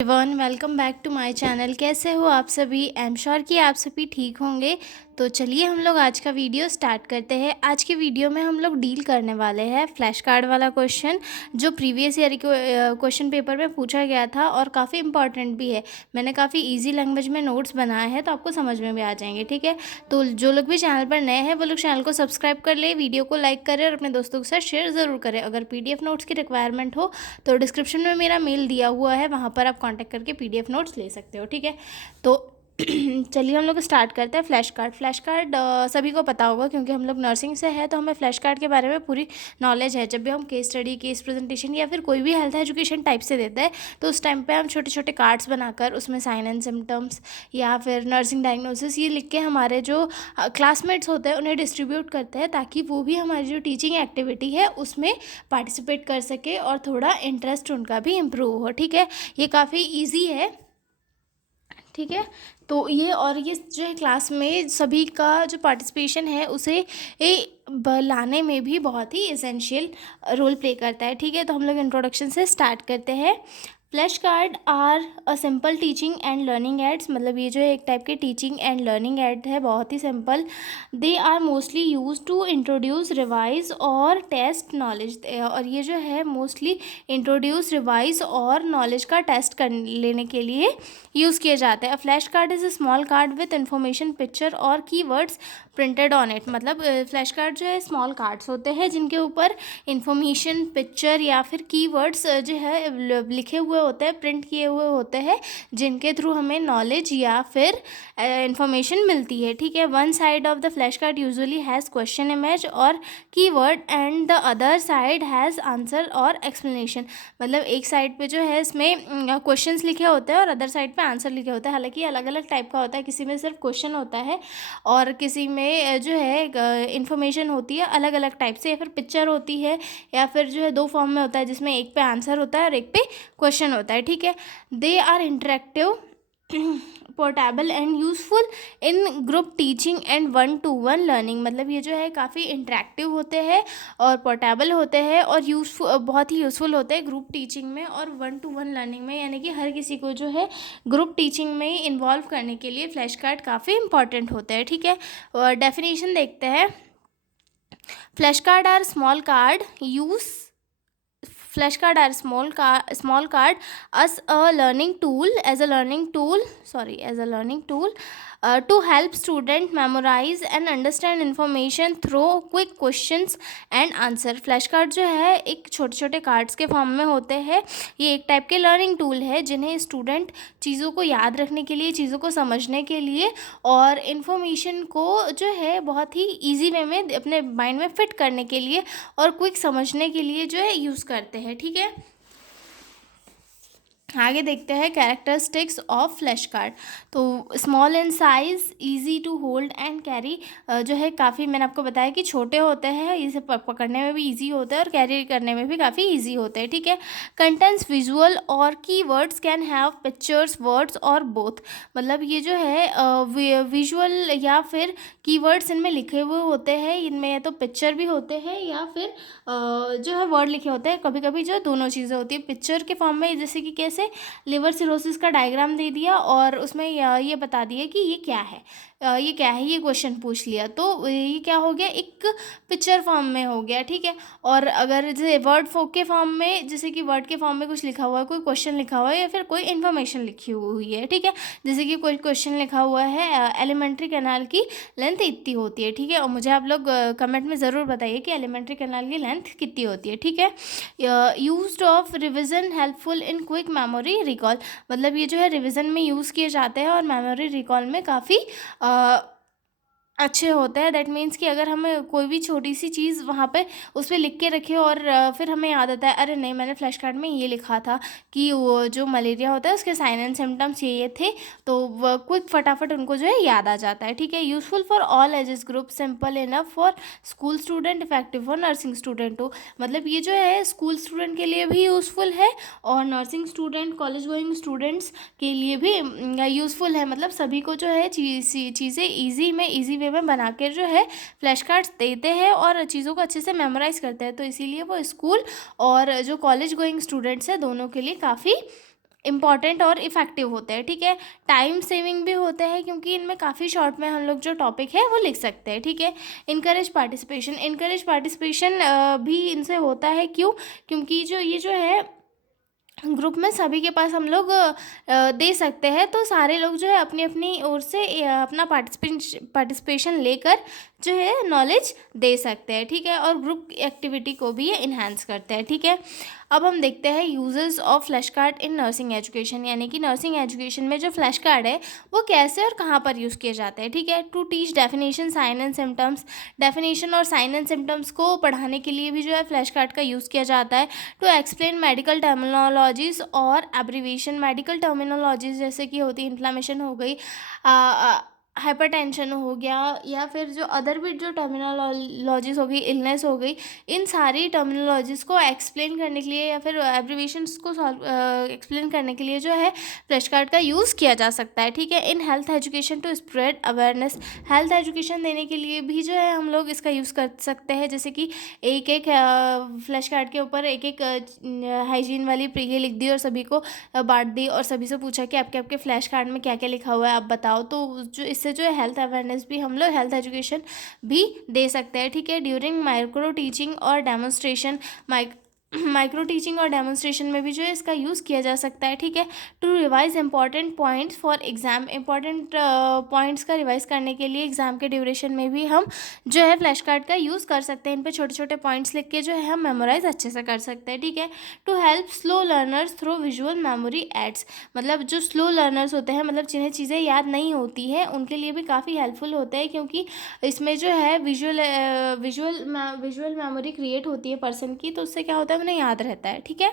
Everyone, welcome back to my channel. कैसे हो आप सभी? आई एम श्योर कि आप सभी ठीक होंगे। तो चलिए हम लोग आज का वीडियो स्टार्ट करते हैं। आज के वीडियो में हम लोग डील करने वाले हैं फ्लैश कार्ड वाला क्वेश्चन, जो प्रीवियस ईयर के क्वेश्चन पेपर में पूछा गया था और काफ़ी इंपॉर्टेंट भी है। मैंने काफ़ी इजी लैंग्वेज में नोट्स बनाए हैं, तो आपको समझ में भी आ जाएंगे। ठीक है, तो जो लोग भी चैनल पर नए हैं वो लोग चैनल को सब्सक्राइब कर ले, वीडियो को लाइक करें और अपने दोस्तों के साथ शेयर ज़रूर करें। अगर PDF नोट्स की रिक्वायरमेंट हो तो डिस्क्रिप्शन में मेरा मेल दिया हुआ है, वहाँ पर आप कांटेक्ट करके PDF नोट्स ले सकते हो। ठीक है, तो चलिए हम लोग स्टार्ट करते हैं। फ्लैश कार्ड सभी को पता होगा, क्योंकि हम लोग नर्सिंग से है तो हमें फ्लैश कार्ड के बारे में पूरी नॉलेज है। जब भी हम केस स्टडी, केस प्रेजेंटेशन या फिर कोई भी हेल्थ एजुकेशन टाइप से देते हैं तो उस टाइम पे हम छोटे छोटे कार्ड्स बनाकर उसमें साइन एंड सिम्टम्स या फिर नर्सिंग डायग्नोसिस ये लिख के हमारे जो क्लासमेट्स होते हैं उन्हें डिस्ट्रीब्यूट करते हैं, ताकि वो भी हमारी जो टीचिंग एक्टिविटी है उसमें पार्टिसिपेट कर सके और थोड़ा इंटरेस्ट उनका भी इम्प्रूव हो। ठीक है, ये काफ़ी ईजी है। ठीक है, तो ये जो है क्लास में सभी का जो पार्टिसिपेशन है उसे लाने में भी बहुत ही एसेंशियल रोल प्ले करता है। ठीक है, तो हम लोग इंट्रोडक्शन से स्टार्ट करते हैं। Flash card are a simple teaching and learning aids, मतलब ये जो है एक टाइप के टीचिंग एंड लर्निंग एड है, बहुत ही simple. They are mostly use to introduce, revise और टेस्ट नॉलेज, और ये जो है मोस्टली इंट्रोड्यूस, रिवाइज और नॉलेज का टेस्ट कर लेने के लिए यूज़ किए जाते हैं। Flash card is a small card with information, picture और कीवर्ड्स प्रिंटेड ऑन इट, मतलब फ्लैश कार्ड जो है स्मॉल कार्ड्स होते हैं जिनके ऊपर इन्फॉर्मेशन, पिक्चर या फिर कीवर्ड्स जो है लिखे हुए होते हैं, प्रिंट किए हुए होते हैं, जिनके थ्रू हमें नॉलेज या फिर इन्फॉर्मेशन मिलती है। ठीक है, one side of the flash card usually has question image और keyword and the other side has answer और एक्सप्लेनेशन, मतलब एक साइड पे जो है इसमें क्वेश्चंस लिखे होते हैं और अदर साइड पे आंसर लिखे होते हैं। हालांकि अलग अलग टाइप का होता है, किसी में सिर्फ क्वेश्चन होता है और किसी में जो है इन्फॉर्मेशन होती है अलग अलग टाइप से, या फिर पिक्चर होती है, या फिर जो है दो फॉर्म में होता है जिसमें एक पे आंसर होता है और एक पे क्वेश्चन होता है। ठीक है, they are interactive, portable and useful in group teaching and one to one learning, मतलब ये जो है काफ़ी इंटरेक्टिव होते हैं और पोर्टेबल होते हैं और यूज़फुल, बहुत ही यूज़फुल होते हैं ग्रुप टीचिंग में और वन टू वन लर्निंग में, यानी कि हर किसी को जो है ग्रुप टीचिंग में इन्वॉल्व करने के लिए फ्लैश कार्ड काफ़ी इंपॉर्टेंट होते हैं। ठीक है, और डेफिनेशन देखते हैं। Flash card are small card use flashcard are small card as a learning tool to help student memorize and understand information through quick questions and answer। Flash card जो है एक छोटे छोटे कार्ड्स के फॉर्म में होते हैं। ये एक टाइप के लर्निंग टूल है जिन्हें स्टूडेंट चीज़ों को याद रखने के लिए, चीज़ों को समझने के लिए और इन्फॉर्मेशन को जो है बहुत ही ईजी वे में अपने माइंड में फिट करने के लिए और क्विक समझने के लिए जो है यूज़ करते हैं। ठीक है, आगे देखते हैं कैरेक्टरिस्टिक्स ऑफ फ्लैश कार्ड। तो small in size, easy to hold and carry, जो है काफ़ी, मैंने आपको बताया कि छोटे होते हैं, इसे पकड़ने में भी इजी होता है और कैरी करने में भी काफ़ी इजी होते हैं। ठीक है, कंटेंट्स विजुअल और keywords, can have pictures, words और बोथ, मतलब ये जो है विजुअल या फिर कीवर्ड्स इनमें लिखे हुए होते हैं, इनमें या तो पिक्चर भी होते हैं या फिर जो है वर्ड लिखे होते हैं। कभी कभी जो दोनों चीज़ें होती है पिक्चर के फॉर्म में, जैसे कि कैसे लिवर सिरोसिस का डायग्राम दे दिया और उसमें ये बता दिया कि ये क्या है, ये क्वेश्चन पूछ लिया, तो ये क्या हो गया, एक पिक्चर फॉर्म में हो गया। ठीक है, और अगर जैसे वर्ड के फॉर्म में, जैसे कि वर्ड के फॉर्म में कुछ लिखा हुआ है, कोई क्वेश्चन लिखा हुआ है या फिर कोई इन्फॉर्मेशन लिखी हुई है। ठीक है, जैसे कि कोई क्वेश्चन लिखा हुआ है, एलिमेंट्री कैनाल की लेंथ इतनी होती है। ठीक है, और मुझे आप लोग कमेंट में ज़रूर बताइए कि एलिमेंट्री कैनाल की लेंथ कितनी होती है। ठीक है, used of revision helpful in quick memory recall, मतलब ये जो है रिविजन में यूज़ किए जाते हैं और मेमोरी रिकॉल में काफ़ी अच्छे होते हैं। दैट मीन्स कि अगर हमें कोई भी छोटी सी चीज़ वहाँ पे उस पर लिख के रखे और फिर हमें याद आता है, अरे नहीं मैंने फ्लैश कार्ड में ये लिखा था कि वो जो मलेरिया होता है उसके साइन एंड सिम्टम्स ये थे, तो वो क्विक फटाफट उनको जो है याद आ जाता है। ठीक है, useful for all ages group, simple enough for school student, effective for nursing student हो, मतलब ये जो है स्कूल स्टूडेंट के लिए भी यूज़फुल है और nursing student, college going students के लिए भी यूज़फुल है, मतलब सभी को जो है चीज़ें ईजी वे में बना के जो है फ्लैश कार्ड्स देते हैं और चीज़ों को अच्छे से मेमोराइज़ करते हैं, तो इसीलिए वो स्कूल और जो कॉलेज गोइंग स्टूडेंट्स हैं दोनों के लिए काफ़ी इम्पॉर्टेंट और इफ़ेक्टिव होते हैं, ठीक है। टाइम सेविंग भी होते हैं क्योंकि इनमें काफ़ी शॉर्ट में हम लोग जो टॉपिक है वो लिख सकते हैं, ठीक है। इनकरेज पार्टिसिपेशन भी इनसे होता है, क्यों? क्योंकि जो ये जो है ग्रुप में सभी के पास हम लोग दे सकते हैं, तो सारे लोग जो है अपनी अपनी ओर से अपना पार्टिसिपेशन लेकर जो है नॉलेज दे सकते हैं, ठीक है। और ग्रुप एक्टिविटी को भी ये इन्हांस करते हैं, ठीक है। अब हम देखते हैं uses of flash card in nursing education, यानी कि नर्सिंग एजुकेशन में जो फ्लैश कार्ड है वो कैसे और कहाँ पर यूज़ किए जाते हैं, ठीक है। To teach definition, sign and symptoms, definition और साइन एंड सिम्टम्स को पढ़ाने के लिए भी जो है फ्लैश कार्ड का यूज़ किया जाता है। टू एक्सप्लेन मेडिकल टर्मिनोलॉजीज और एब्रीविएशन, मेडिकल टर्मिनोलॉजीज जैसे कि होती है इन्फ्लामेशन हो गई, हाइपरटेंशन हो गया, या फिर जो अदर भी जो टर्मिनोलॉजीज हो गई, इलनेस हो गई, इन सारी टर्मिनोलॉजीज को एक्सप्लेन करने के लिए या फिर एब्रीविएशंस को एक्सप्लेन करने के लिए जो है फ्लैश कार्ड का यूज़ किया जा सकता है, ठीक है। In health education to spread awareness, health education देने के लिए भी जो है हम लोग इसका यूज़ कर सकते हैं, जैसे कि एक एक फ्लैश कार्ड के ऊपर एक एक हाइजीन वाली ये लिख दी और सभी को बांट दी और सभी से पूछा कि आपके आपके फ्लैश कार्ड में क्या क्या लिखा हुआ है आप बताओ, तो जो इससे जो है हेल्थ अवेयरनेस भी हम लोग, हेल्थ एजुकेशन भी दे सकते हैं, ठीक है। ड्यूरिंग माइक्रो टीचिंग और डेमोन्स्ट्रेशन, माइक्रो टीचिंग और डेमोन्स्ट्रेशन में भी जो है इसका यूज़ किया जा सकता है, ठीक है। To revise important points for exam, important points का रिवाइज करने के लिए एग्जाम के ड्यूरेशन में भी हम जो है फ्लैश कार्ड का यूज़ कर सकते हैं। इन पे छोटे छोटे पॉइंट्स लिख के जो है हम मेमोराइज अच्छे से कर सकते हैं, ठीक है। To help slow learners through visual memory aids, मतलब जो स्लो लर्नर्स होते हैं, मतलब जिन्हें चीज़ें याद नहीं होती है, उनके लिए भी काफ़ी हेल्पफुल होता है, क्योंकि इसमें जो है विजुअल मेमोरी क्रिएट होती है पर्सन की, तो उससे क्या होता है उन्हें याद रहता है, ठीक है।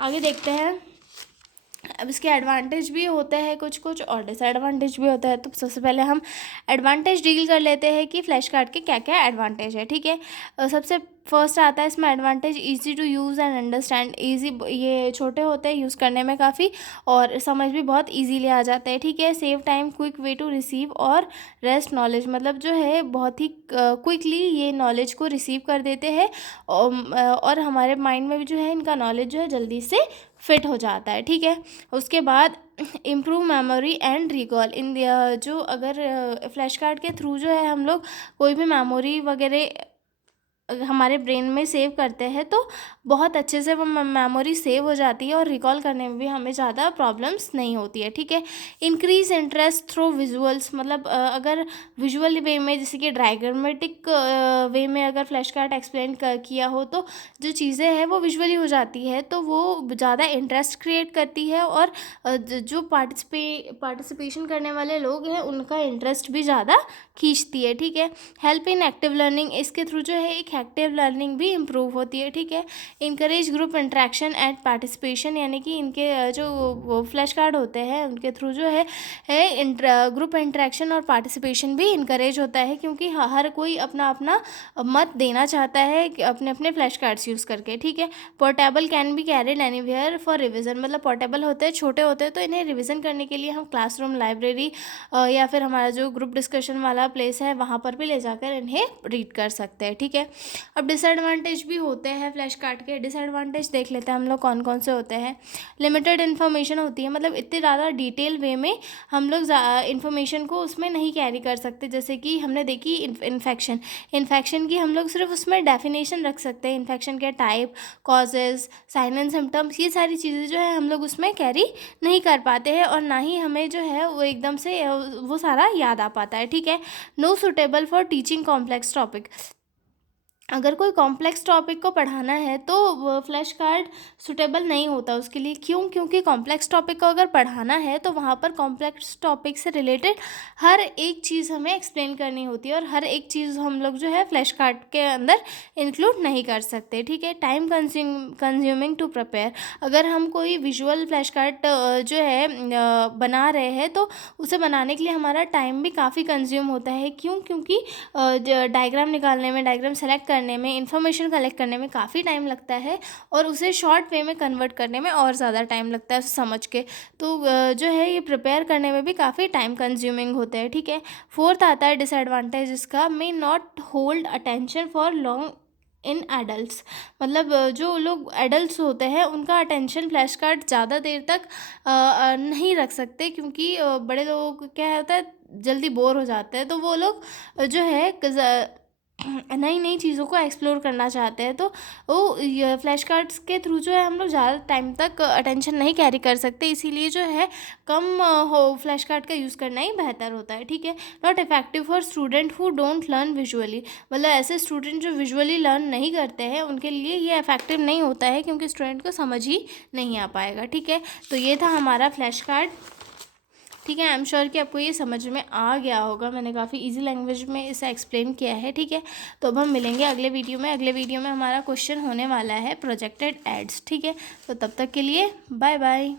आगे देखते हैं। अब इसके एडवांटेज भी होते हैं कुछ कुछ और डिसएडवांटेज भी होता है, तो सबसे पहले हम एडवांटेज डील कर लेते हैं कि फ्लैश कार्ड के क्या क्या एडवांटेज है, ठीक है। सबसे फर्स्ट आता है इसमें advantage, easy to use and understand, easy, ये छोटे होते हैं यूज़ करने में काफ़ी, और समझ भी बहुत इजीली आ जाता है, ठीक है। Save time, quick way to receive और रेस्ट नॉलेज, मतलब जो है बहुत ही क्विकली ये नॉलेज को रिसीव कर देते हैं और हमारे माइंड में भी जो है इनका नॉलेज जो है जल्दी से फिट हो जाता है, ठीक है। उसके बाद इम्प्रूव मेमोरी एंड रिकॉल, इन जो अगर फ्लैश कार्ड के थ्रू जो है हम लोग कोई भी मेमोरी वगैरह हमारे ब्रेन में सेव करते हैं तो बहुत अच्छे से वो मेमोरी सेव हो जाती है और रिकॉल करने में भी हमें ज़्यादा प्रॉब्लम्स नहीं होती है, ठीक है। इंक्रीज इंटरेस्ट थ्रू विजुअल्स, मतलब अगर विजुअल वे में, जैसे कि डायग्रामेटिक वे में अगर फ्लैश कार्ड एक्सप्लेन किया हो तो जो चीज़ें हैं वो विजुअली हो जाती है, तो वो ज़्यादा इंटरेस्ट क्रिएट करती है और जो पार्टिसिपेशन करने वाले लोग हैं उनका इंटरेस्ट भी ज़्यादा खींचती है, ठीक है। हेल्प इन एक्टिव लर्निंग, इसके थ्रू जो है एक एक्टिव लर्निंग भी इम्प्रूव होती है, ठीक है। Encourage group interaction and participation, यानी कि इनके जो फ्लैश कार्ड होते हैं उनके थ्रू जो है ग्रुप इंट्रैक्शन और पार्टिसिपेशन भी इनकरेज होता है, क्योंकि हर कोई अपना अपना मत देना चाहता है अपने अपने फ्लैश कार्ड्स यूज़ करके, ठीक है। Portable can be carried anywhere for revision, मतलब पोर्टेबल होते हैं, छोटे होते हैं, तो इन्हें रिविजन करने के लिए हम क्लासरूम, लाइब्रेरी या फिर हमारा जो ग्रुप डिस्कशन वाला प्लेस है वहाँ पर भी ले जाकर इन्हें रीड कर सकते हैं, ठीक है। अब डिसएडवांटेज भी होते हैं फ्लैश कार्ड के, डिसएडवांटेज देख लेते हैं हम लोग कौन कौन से होते हैं। लिमिटेड इन्फॉर्मेशन होती है, मतलब इतने ज़्यादा डिटेल वे में हम लोग इन्फॉर्मेशन को उसमें नहीं कैरी कर सकते, जैसे कि हमने देखी इन्फेक्शन की हम लोग सिर्फ उसमें डेफिनेशन रख सकते हैं, इन्फेक्शन के type, causes, sign and symptoms, ये सारी चीज़ें जो है हम लोग उसमें कैरी नहीं कर पाते हैं और ना ही हमें जो है वो एकदम से वो सारा याद आ पाता है, ठीक है। No suitable for teaching complex topic, अगर कोई कॉम्प्लेक्स टॉपिक को पढ़ाना है तो वो फ्लैश कार्ड सुटेबल नहीं होता उसके लिए, क्यों? क्योंकि कॉम्प्लेक्स टॉपिक को अगर पढ़ाना है तो वहाँ पर कॉम्प्लेक्स टॉपिक से रिलेटेड हर एक चीज़ हमें एक्सप्लेन करनी होती है और हर एक चीज़ हम लोग जो है फ्लैश कार्ड के अंदर इंक्लूड नहीं कर सकते, ठीक है। टाइम कंज्यूमिंग टू प्रिपेयर, अगर हम कोई विजुअल फ्लैश कार्ड जो है बना रहे हैं तो उसे बनाने के लिए हमारा टाइम भी काफ़ी कंज्यूम होता है, क्यों? क्योंकि डायग्राम निकालने में, डायग्राम सेलेक्ट करने में, इन्फॉर्मेशन कलेक्ट करने में काफ़ी टाइम लगता है और उसे शॉर्ट वे में कन्वर्ट करने में और ज़्यादा टाइम लगता है उसे समझ के, तो जो है ये प्रिपेयर करने में भी काफ़ी टाइम कंज्यूमिंग होता है, ठीक है। फोर्थ आता है डिसएडवांटेज इसका, may not hold attention for long in adults, मतलब जो लोग एडल्ट्स होते हैं उनका अटेंशन फ्लैश कार्ड ज़्यादा देर तक नहीं रख सकते, क्योंकि बड़े लोगों को क्या होता है जल्दी बोर हो जाते हैं, तो वो लोग जो है नई नई चीज़ों को एक्सप्लोर करना चाहते हैं। तो वो फ्लैश कार्ड्स के थ्रू जो है हम लोग ज़्यादा टाइम तक अटेंशन नहीं कैरी कर सकते, इसीलिए जो है कम हो फ्लैश कार्ड का यूज़ करना ही बेहतर होता है, ठीक है। Not effective for student who don't learn visually, मतलब ऐसे स्टूडेंट जो विजुअली लर्न नहीं करते हैं उनके लिए ये इफेक्टिव नहीं होता है, क्योंकि स्टूडेंट को समझ ही नहीं आ पाएगा, ठीक है। तो ये था हमारा फ्लैश कार्ड, ठीक है। आई एम श्योर कि आपको ये समझ में आ गया होगा, मैंने काफ़ी इजी लैंग्वेज में इसे एक्सप्लेन किया है, ठीक है। तो अब हम मिलेंगे अगले वीडियो में। अगले वीडियो में हमारा क्वेश्चन होने वाला है प्रोजेक्टेड एड्स, ठीक है। तो तब तक के लिए बाय बाय।